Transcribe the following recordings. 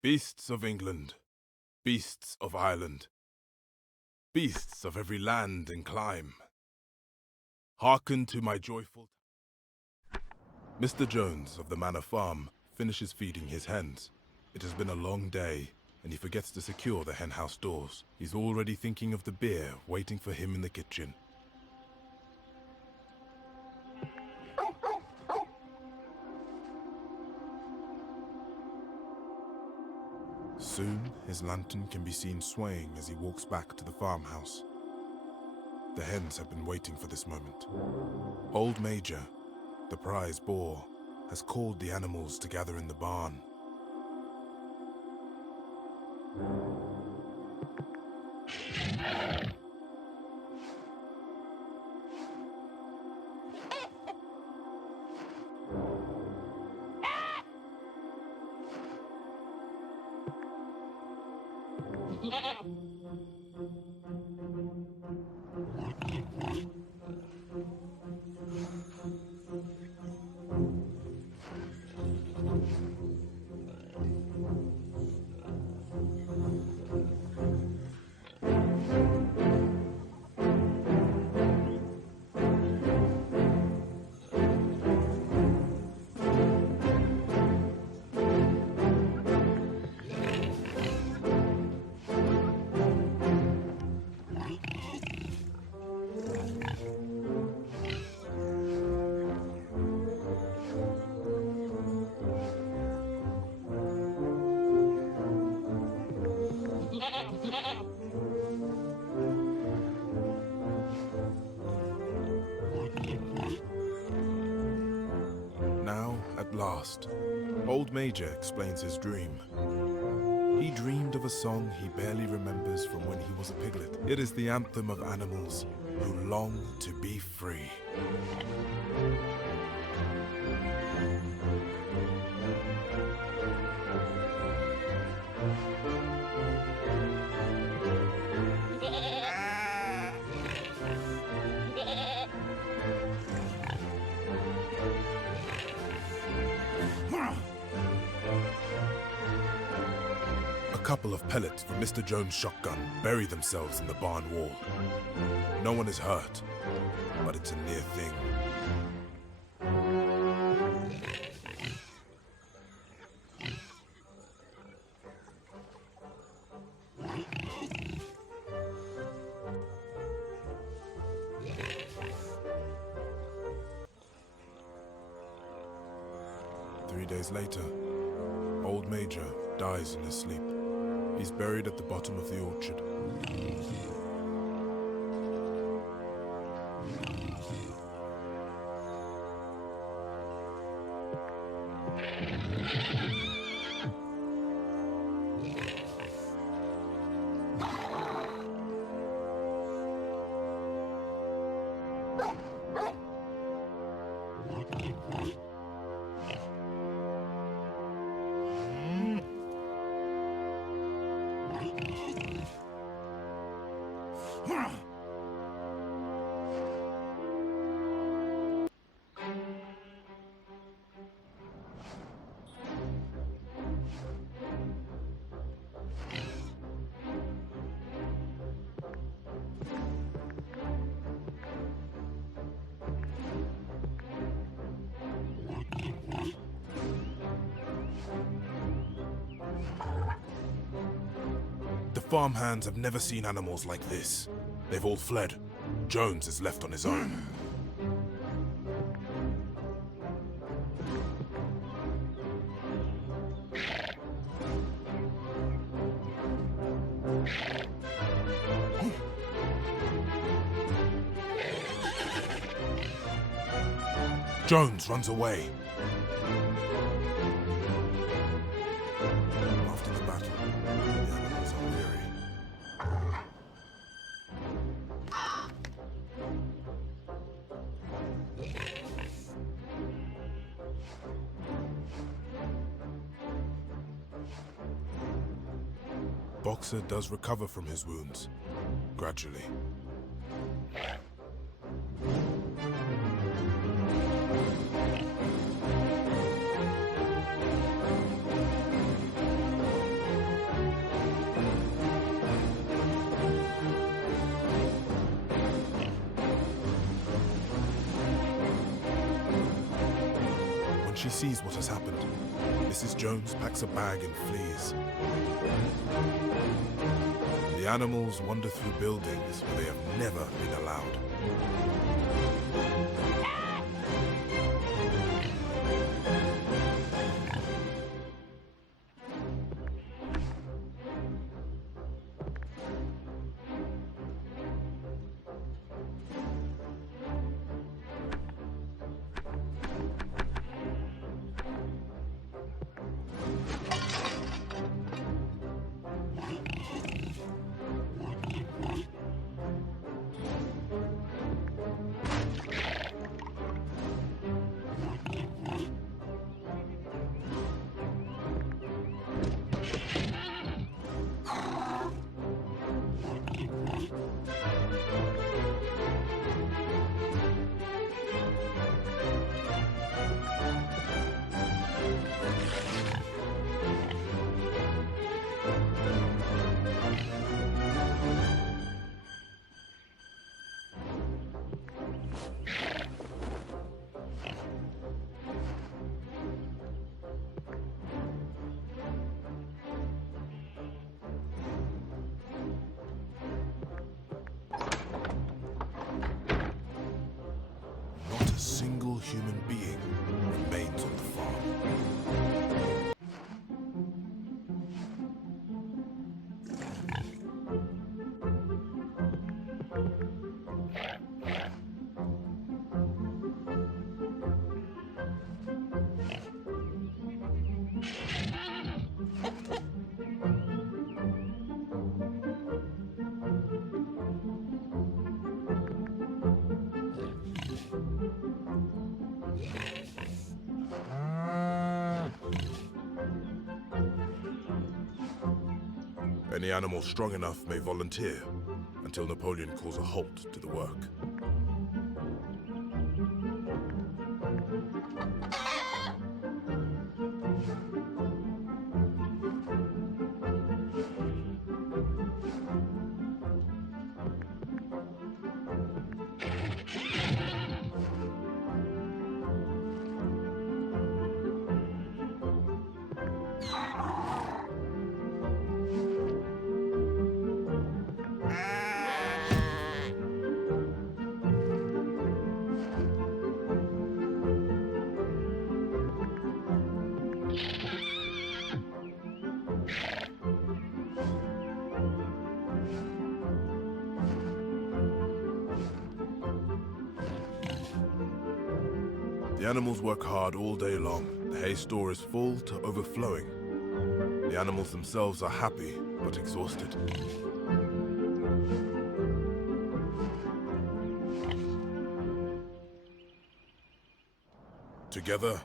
Beasts of England, beasts of Ireland, beasts of every land and clime, hearken to my joyful... Mr. Jones of the Manor Farm finishes feeding his hens. It has been a long day, and he forgets to secure the henhouse doors. He's already thinking of the beer waiting for him in the kitchen. Soon, his lantern can be seen swaying as he walks back to the farmhouse. The hens have been waiting for this moment. Old Major, the prize boar, has called the animals to gather in the barn. Now, at last, Old Major explains his dream. He dreamed of a song he barely remembers from when he was a piglet. It is the anthem of animals who long to be free. A couple of pellets from Mr. Jones' shotgun bury themselves in the barn wall. No one is hurt, but it's a near thing. Three days later, Old Major dies in his sleep. He's buried at the bottom of the orchard. The farmhands have never seen animals like this. They've all fled. Jones is left on his own. Jones runs away. After the battle, the animals are weary. Boxer does recover from his wounds, gradually. she sees what has happened. Mrs. Jones packs a bag and flees. The animals wander through buildings where they have never been allowed. Not a single human being remains on the farm. Any animal strong enough may volunteer until Napoleon calls a halt to the work. The animals work hard all day long. The hay store is full to overflowing. The animals themselves are happy, but exhausted. Together,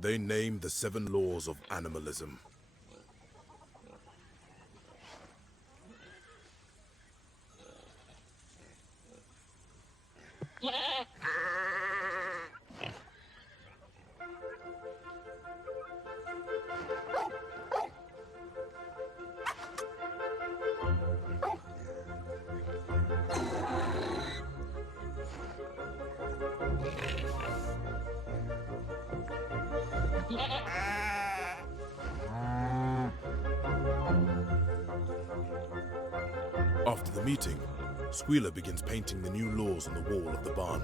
they name the 7 laws of animalism. After the meeting, Squealer begins painting the new laws on the wall of the barn.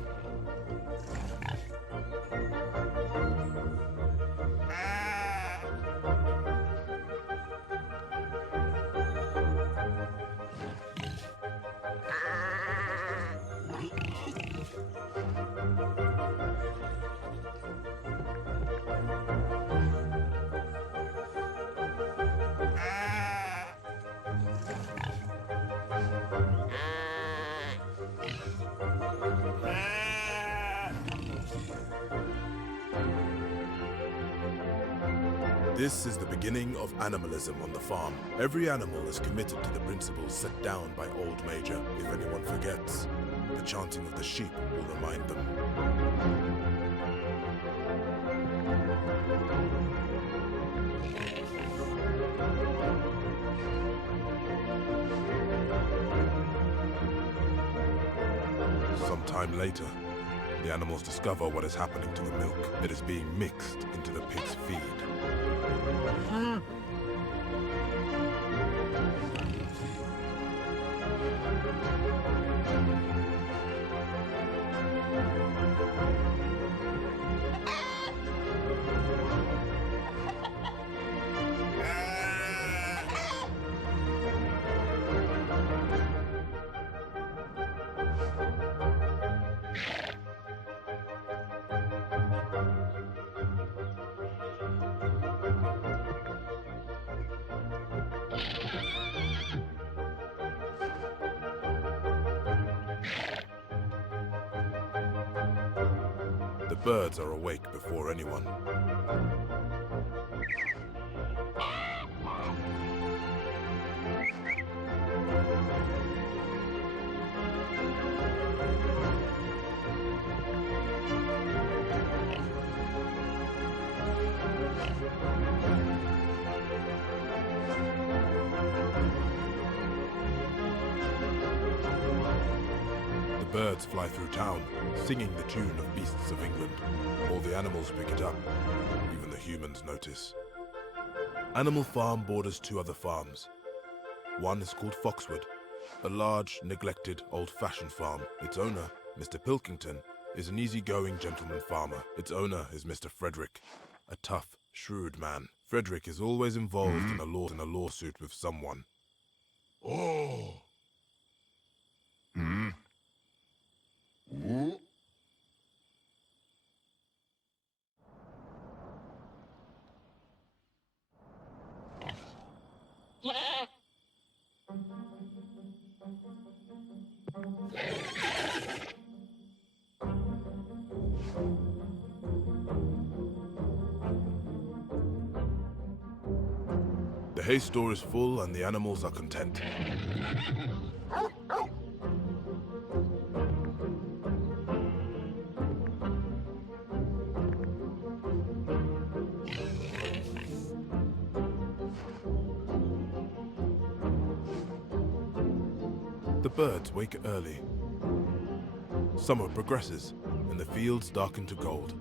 This is the beginning of animalism on the farm. Every animal is committed to the principles set down by Old Major. If anyone forgets, the chanting of the sheep will remind them. Sometime later, The animals discover what is happening to the milk. It is being mixed into the pig's feed. The birds are awake before anyone. The birds fly through town, singing the tune of Beasts of England. All the animals pick it up. Even the humans notice. Animal Farm borders two other farms. One is called Foxwood, a large, neglected, old-fashioned farm. Its owner, Mr. Pilkington, is an easygoing gentleman farmer. Its owner is Mr. Frederick, a tough, shrewd man. Frederick is always involved in a lawsuit with someone. Oh. Hmm. Ooh. The hay store is full and the animals are content. The birds wake early. Summer progresses, and the fields darken to gold.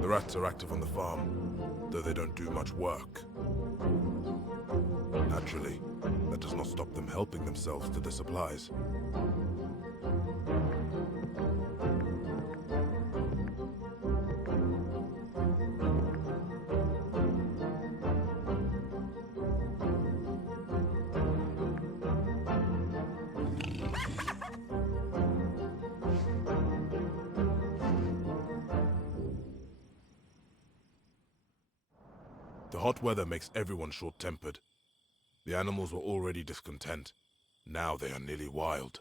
The rats are active on the farm, though they don't do much work. Naturally, that does not stop them helping themselves to the supplies. The hot weather makes everyone short-tempered. The animals were already discontent. Now they are nearly wild.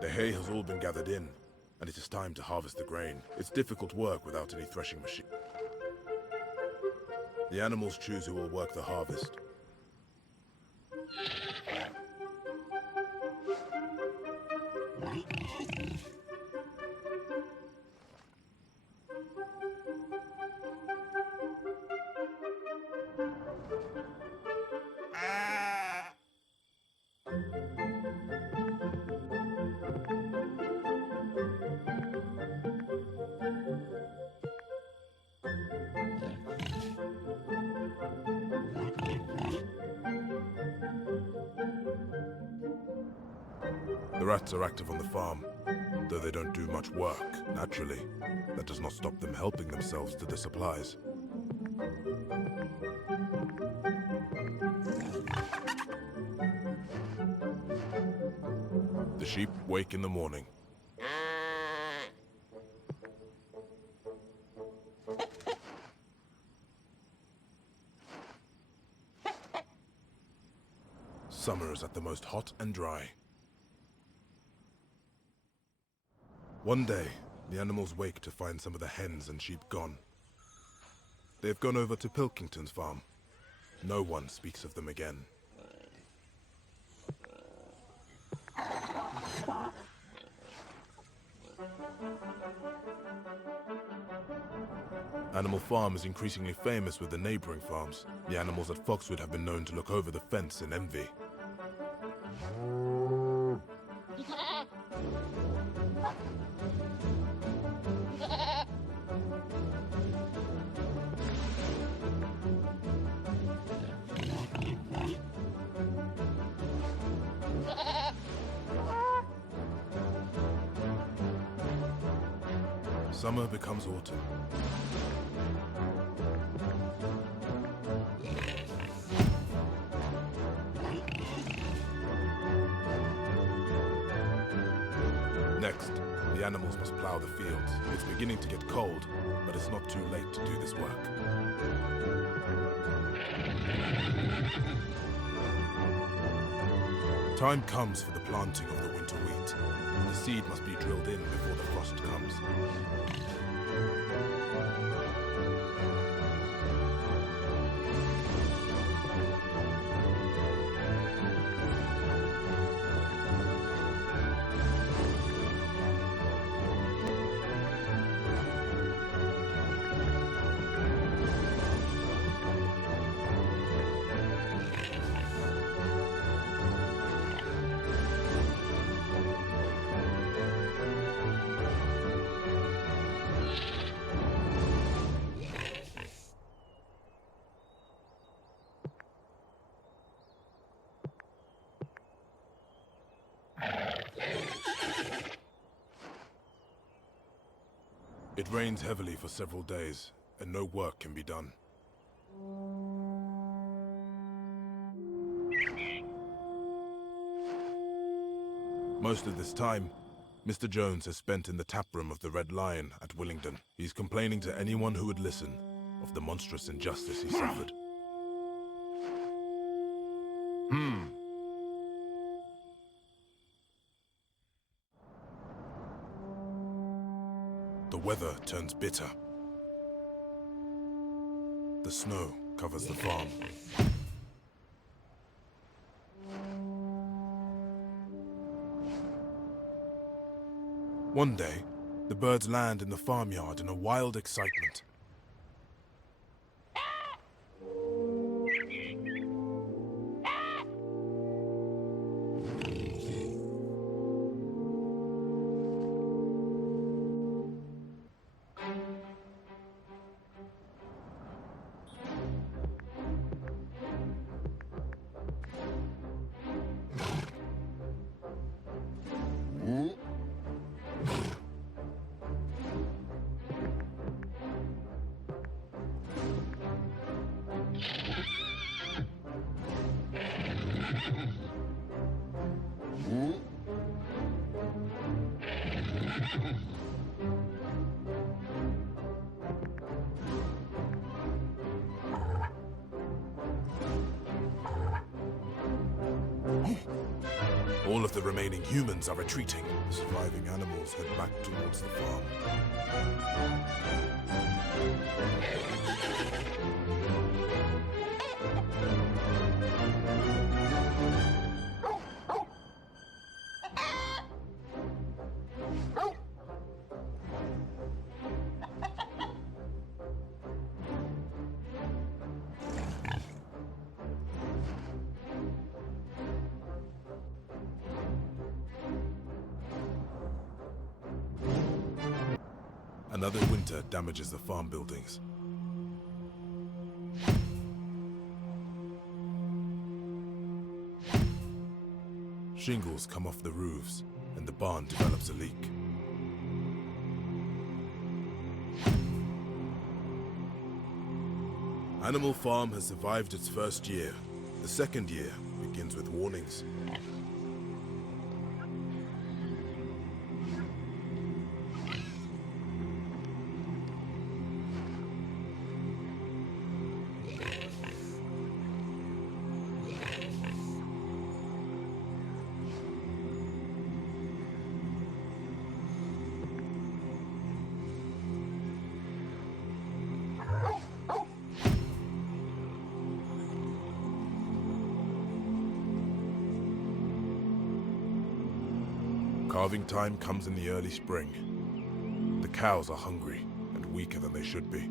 The hay has all been gathered in, and it is time to harvest the grain. It's difficult work without any threshing machine. The animals choose who will work the harvest. The rats are active on the farm, though they don't do much work. Naturally, that does not stop them helping themselves to the supplies. The sheep wake in the morning. Summer is at the most hot and dry. One day, the animals wake to find some of the hens and sheep gone. They've gone over to Pilkington's farm. No one speaks of them again. Animal Farm is increasingly famous with the neighboring farms. The animals at Foxwood have been known to look over the fence in envy. Summer becomes autumn. Next, the animals must plow the fields. It's beginning to get cold, but it's not too late to do this work. Time comes for the planting of the winter wheat. The seed must be drilled in before the frost comes. It rains heavily for several days, and no work can be done. Most of this time, Mr. Jones has spent in the taproom of the Red Lion at Willingdon. He's complaining to anyone who would listen of the monstrous injustice he suffered. The weather turns bitter. The snow covers the farm. One day, the birds land in the farmyard in a wild excitement. All of the remaining humans are retreating. The surviving animals head back towards the farm. Another winter damages the farm buildings. Shingles come off the roofs, and the barn develops a leak. Animal Farm has survived its first year. The second year begins with warnings. Calving time comes in the early spring. The cows are hungry and weaker than they should be.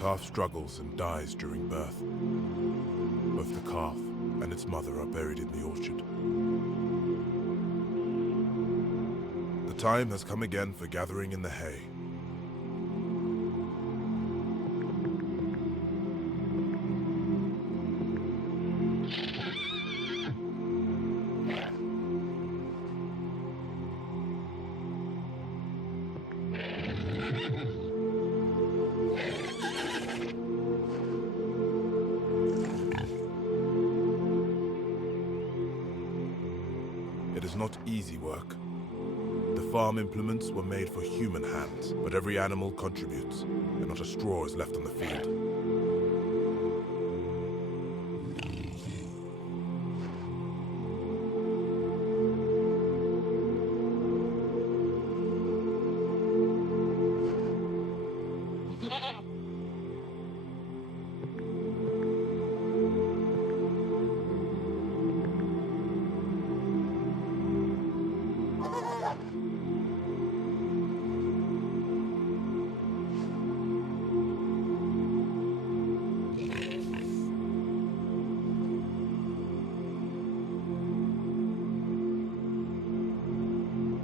calf struggles and dies during birth. Both the calf and its mother are buried in the orchard. The time has come again for gathering in the hay. It is not easy work. The farm implements were made for human hands, but every animal contributes, and not a straw is left on the field.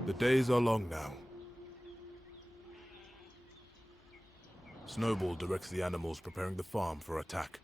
The days are long now. Snowball directs the animals preparing the farm for attack.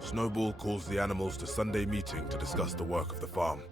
Snowball calls the animals to Sunday meeting to discuss the work of the farm.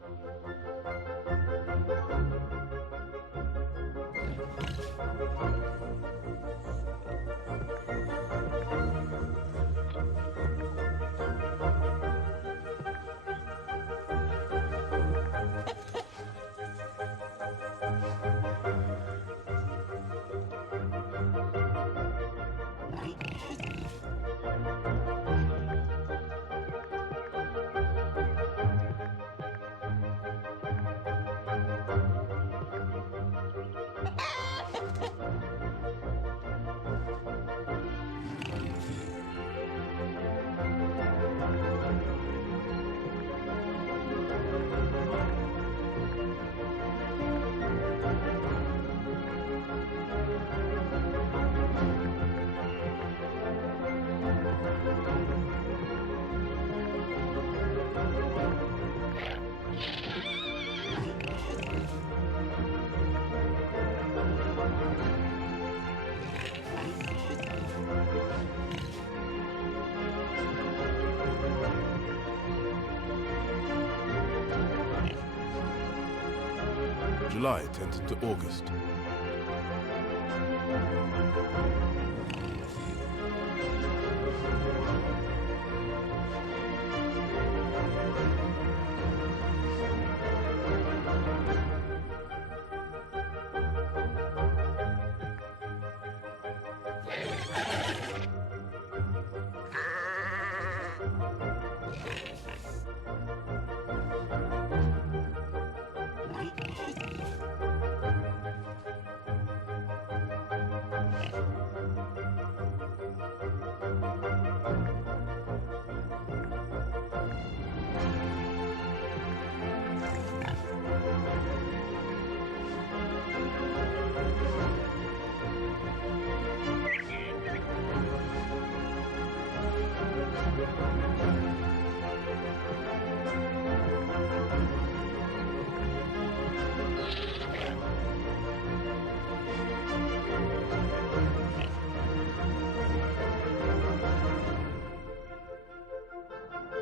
July turns into August.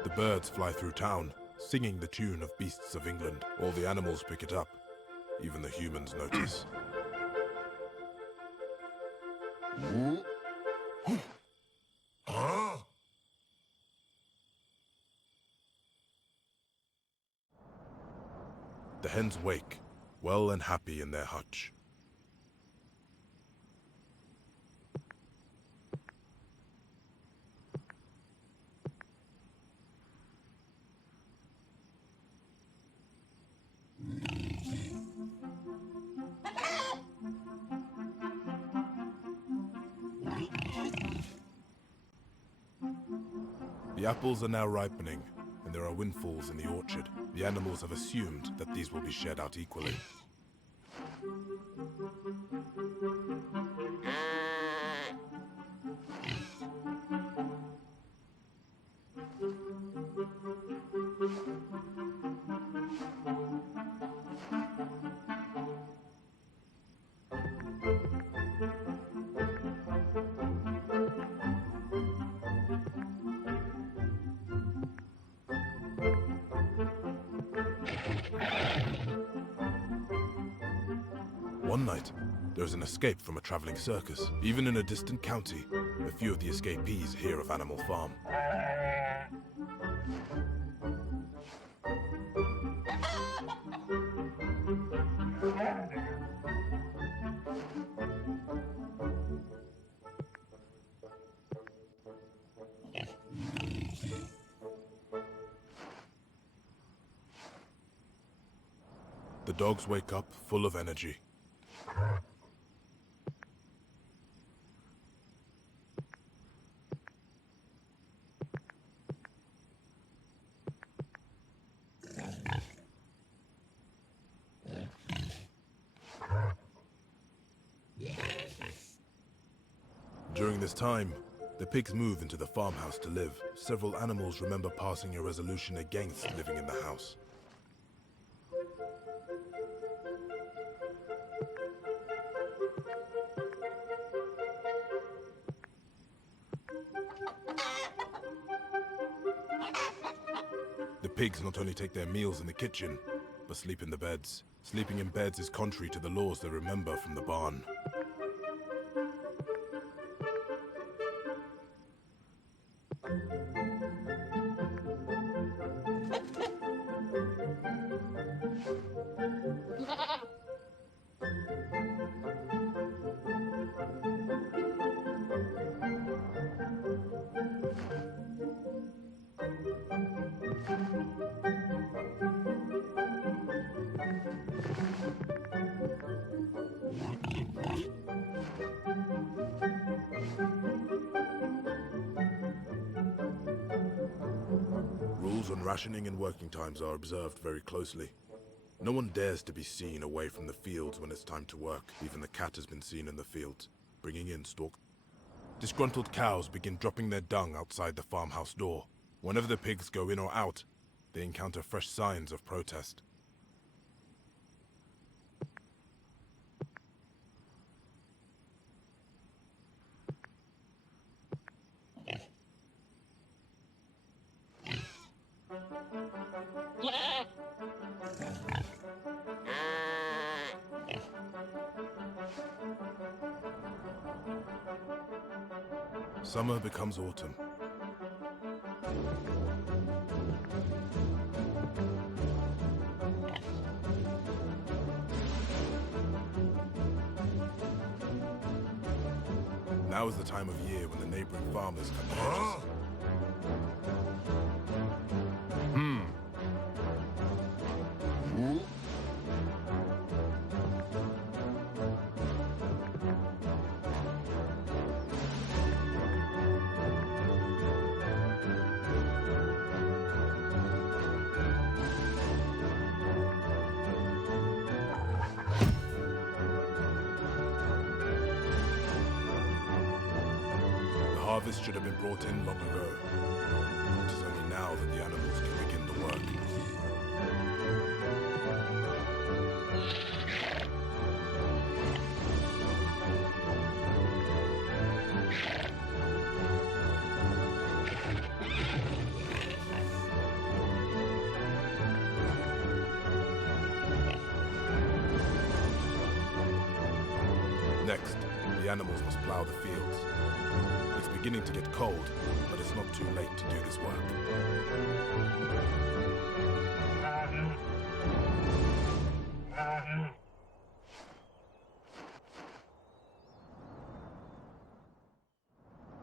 The birds fly through town, singing the tune of Beasts of England. All the animals pick it up. Even the humans notice. Huh? hens wake, well and happy in their hutch. The apples are now ripening, and there are windfalls in the orchard. The animals have assumed that these will be shared out equally. One night, there's an escape from a traveling circus. Even in a distant county, a few of the escapees hear of Animal Farm. The dogs wake up full of energy. During this time, the pigs move into the farmhouse to live. Several animals remember passing a resolution against living in the house. The pigs not only take their meals in the kitchen, but sleep in the beds. Sleeping in beds is contrary to the laws they remember from the barn. Rules on rationing and working times are observed very closely. No one dares to be seen away from the fields when it's time to work. Even the cat has been seen in the fields, bringing in stalk. Disgruntled cows begin dropping their dung outside the farmhouse door. Whenever the pigs go in or out, they encounter fresh signs of protest. Summer becomes autumn. Now is the time of year when the neighboring farmers cut the hedges. The harvest should have been brought in long ago. It is only now that the animals can begin the work. Next, the animals must plow the fields. It's beginning to get cold, but it's not too late to do this work.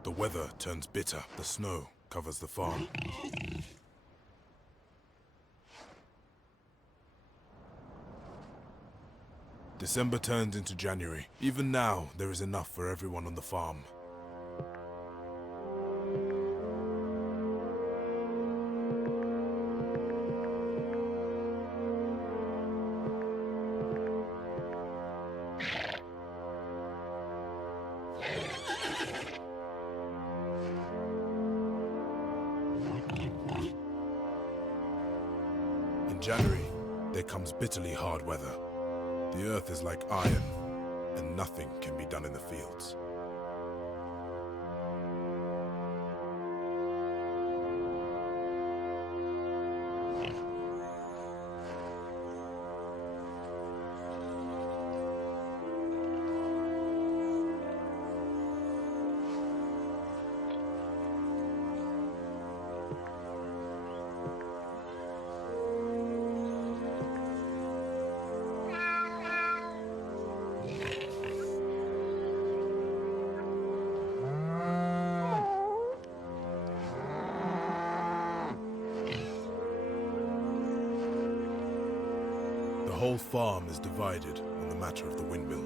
The weather turns bitter. The snow covers the farm. December turns into January. Even now, there is enough for everyone on the farm. In January, there comes bitterly hard weather. The earth is like iron, and nothing can be done in the fields. The whole farm is divided on the matter of the windmill.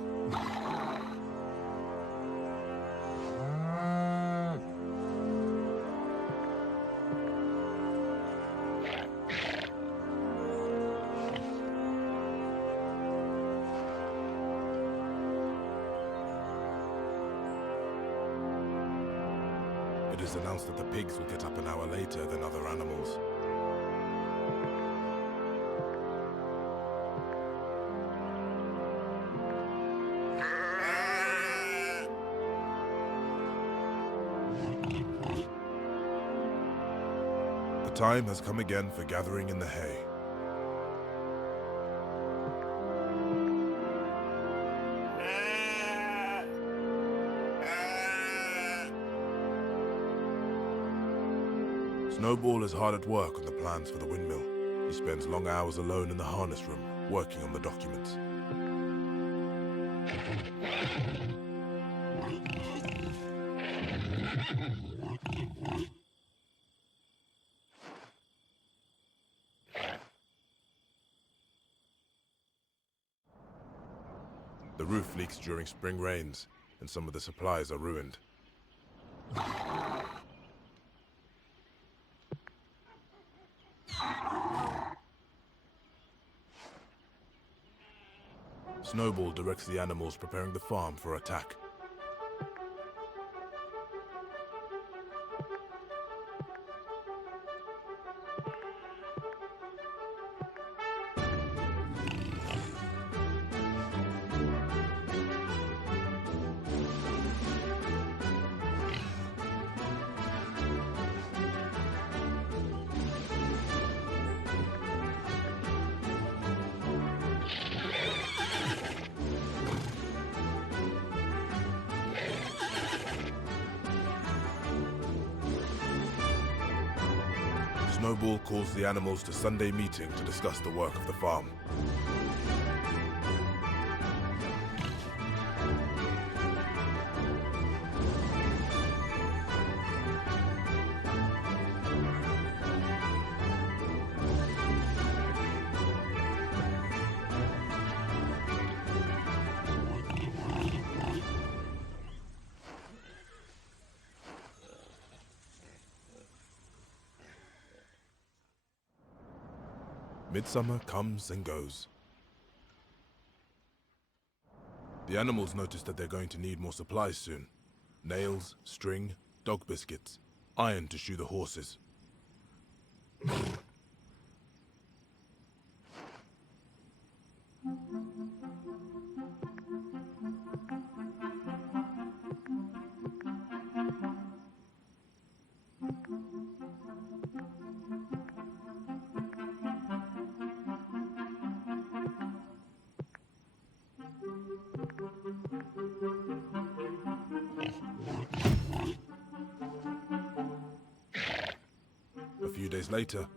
It is announced that the pigs will get up an hour later than other animals. The time has come again for gathering in the hay. Snowball is hard at work on the plans for the windmill. He spends long hours alone in the harness room, working on the documents. The roof leaks during spring rains, and some of the supplies are ruined. Snowball directs the animals preparing the farm for attack. Snowball calls the animals to Sunday meeting to discuss the work of the farm. Midsummer comes and goes. The animals notice that they're going to need more supplies soon. Nails, string, dog biscuits, iron to shoe the horses. A few days later,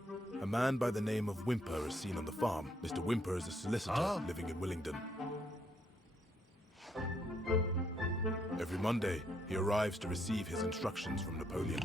a man by the name of Whimper is seen on the farm. Mr. Whimper is a solicitor living in Willingdon. Every Monday, he arrives to receive his instructions from Napoleon.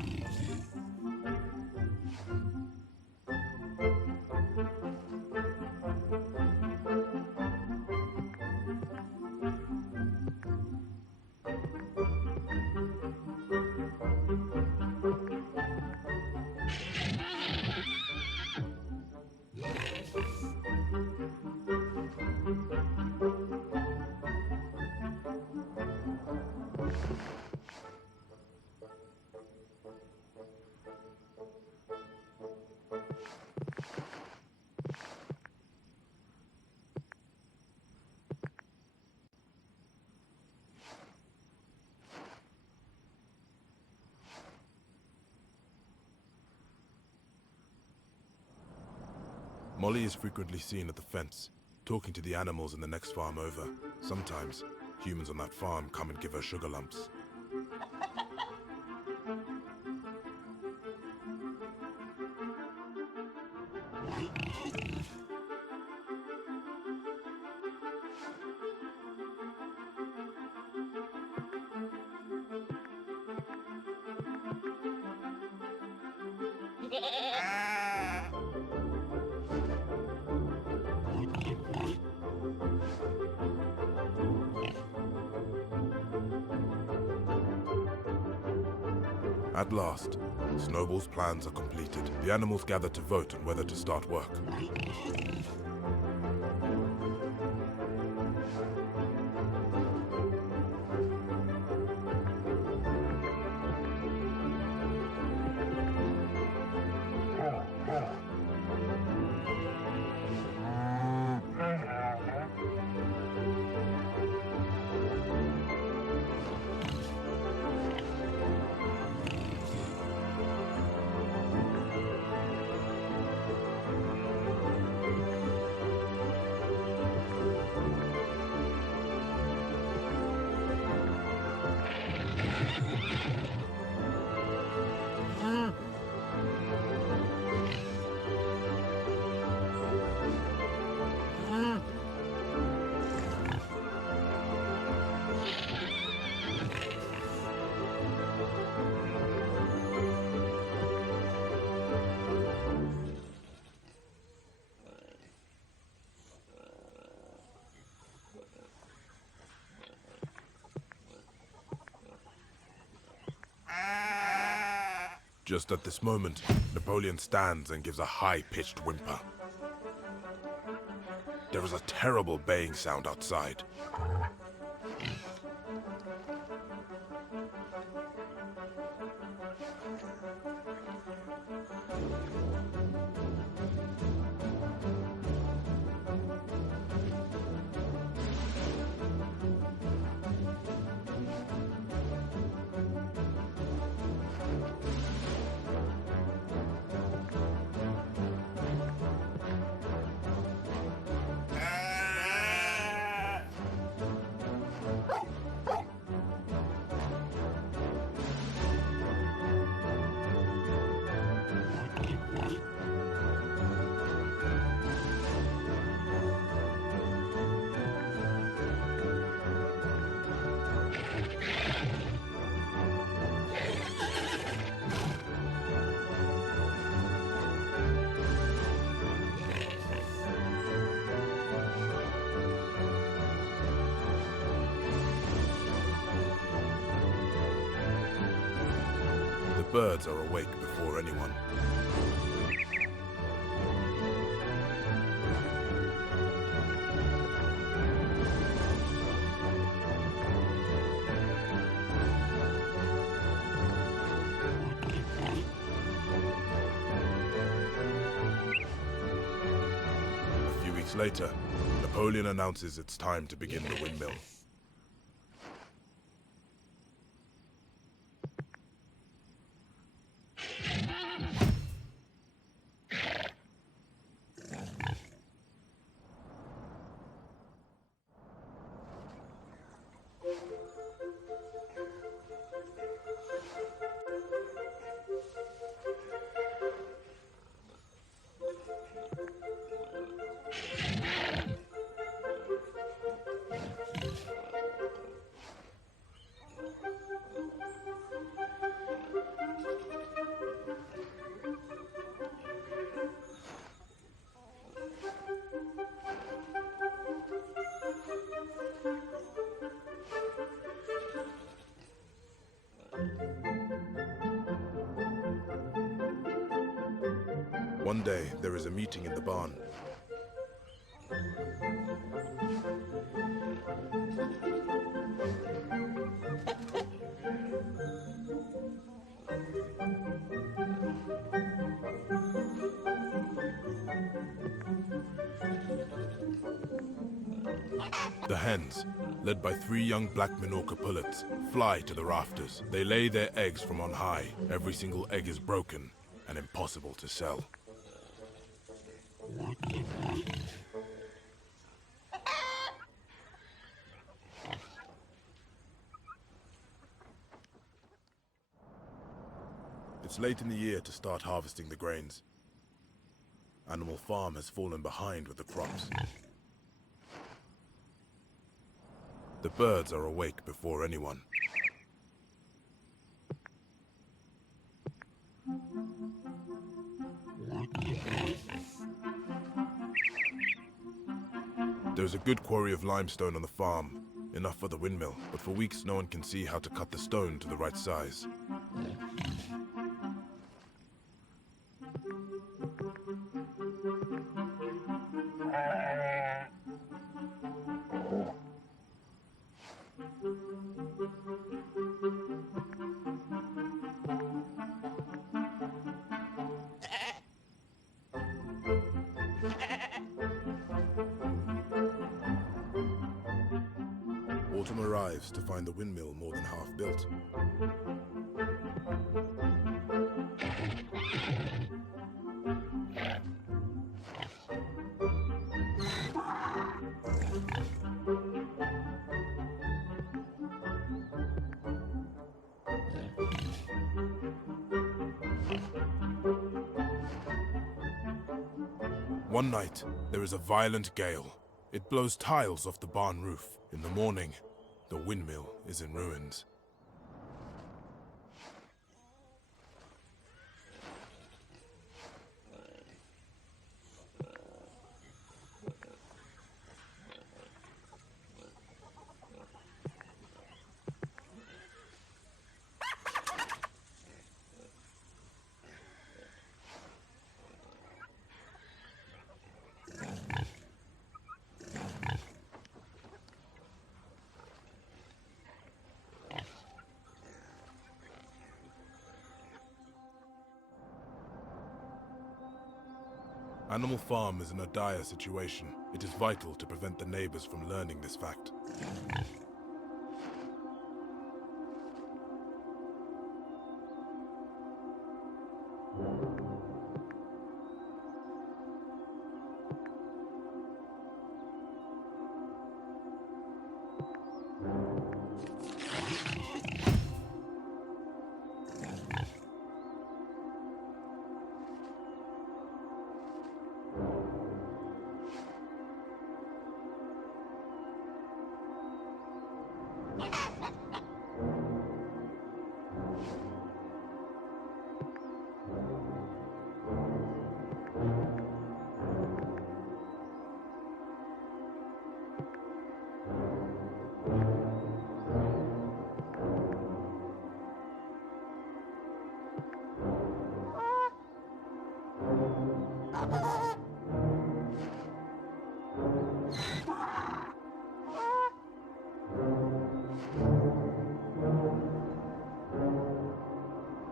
Molly is frequently seen at the fence, talking to the animals in the next farm over. Sometimes, humans on that farm come and give her sugar lumps. At last, Snowball's plans are completed. The animals gather to vote on whether to start work. Just at this moment, Napoleon stands and gives a high-pitched whimper. There is a terrible baying sound outside. The birds are awake before anyone. A few weeks later, Napoleon announces it's time to begin the windmill. One day, there is a meeting in the barn. The hens, led by 3 young black Minorca pullets, fly to the rafters. They lay their eggs from on high. Every single egg is broken and impossible to sell. It's late in the year to start harvesting the grains. Animal Farm has fallen behind with the crops. The birds are awake before anyone. There's a good quarry of limestone on the farm, enough for the windmill, but for weeks no one can see how to cut the stone to the right size. Autumn arrives to find the windmill more than half built. One night, there is a violent gale. It blows tiles off the barn roof. In the morning, the windmill is in ruins. Animal Farm is in a dire situation. It is vital to prevent the neighbors from learning this fact.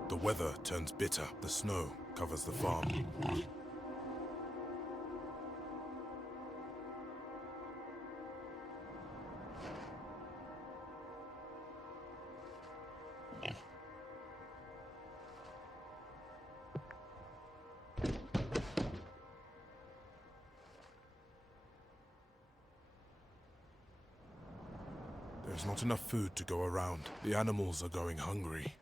The weather turns bitter. The snow covers the farm. There's not enough food to go around. The animals are going hungry.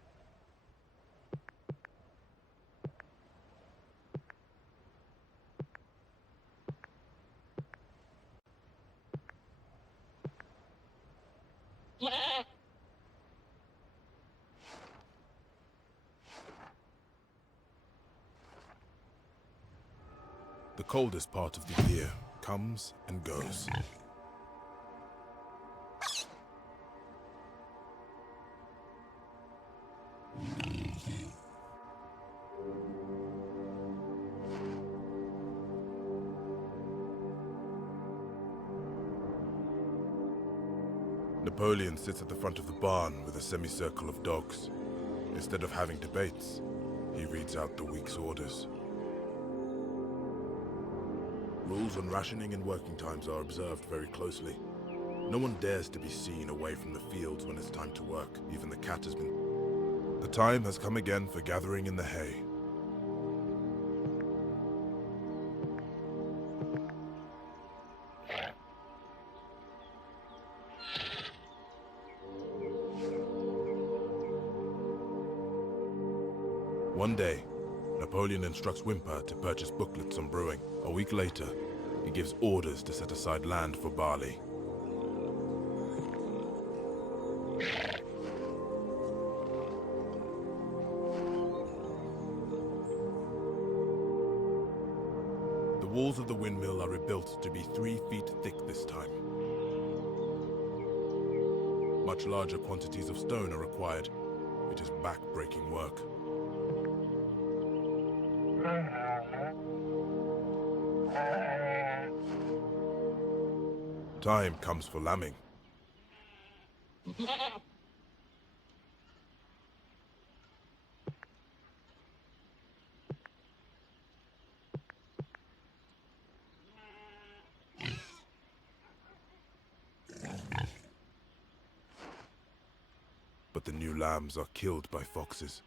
The coldest part of the year comes and goes. Napoleon sits at the front of the barn with a semicircle of dogs. Instead of having debates, he reads out the week's orders. Rules on rationing and working times are observed very closely. No one dares to be seen away from the fields when it's time to work. Even the cat has been... The time has come again for gathering in the hay. One day, Napoleon instructs Whymper to purchase booklets on brewing. A week later, he gives orders to set aside land for barley. The walls of the windmill are rebuilt to be 3 feet thick this time. Much larger quantities of stone are required. It is back-breaking work. Time comes for lambing. But the new lambs are killed by foxes.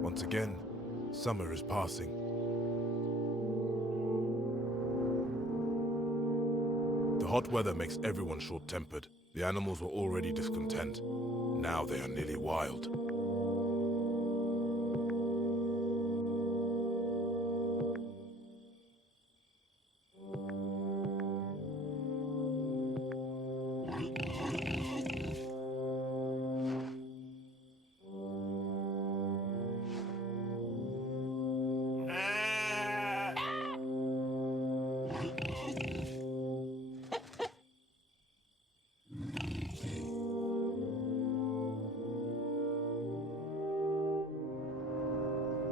Once again, summer is passing. The hot weather makes everyone short-tempered. The animals were already discontent. Now they are nearly wild.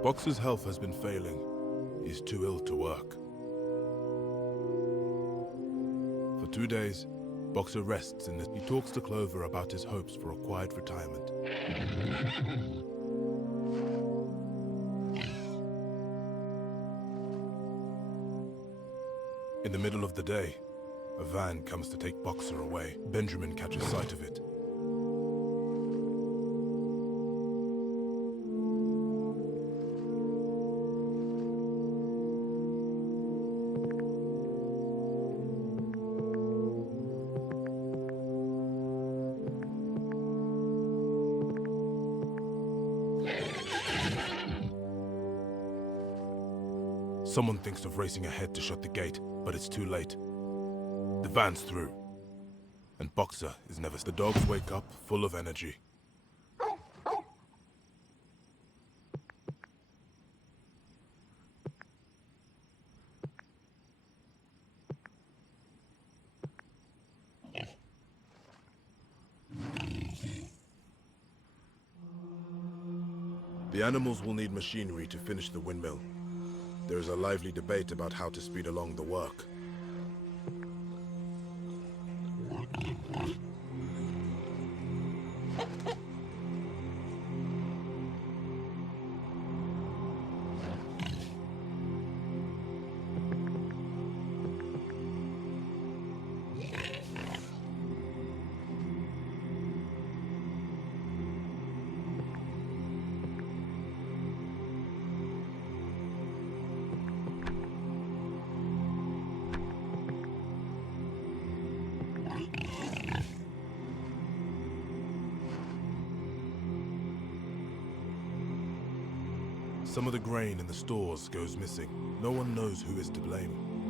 Boxer's health has been failing. He's too ill to work. For 2 days, Boxer rests in this. He talks to Clover about his hopes for a quiet retirement. In the middle of the day, a van comes to take Boxer away. Benjamin catches sight of it. Someone thinks of racing ahead to shut the gate, but it's too late. The van's through, and Boxer is never... The dogs wake up full of energy. The animals will need machinery to finish the windmill. There is a lively debate about how to speed along the work. Some of the grain in the stores goes missing. No one knows who is to blame.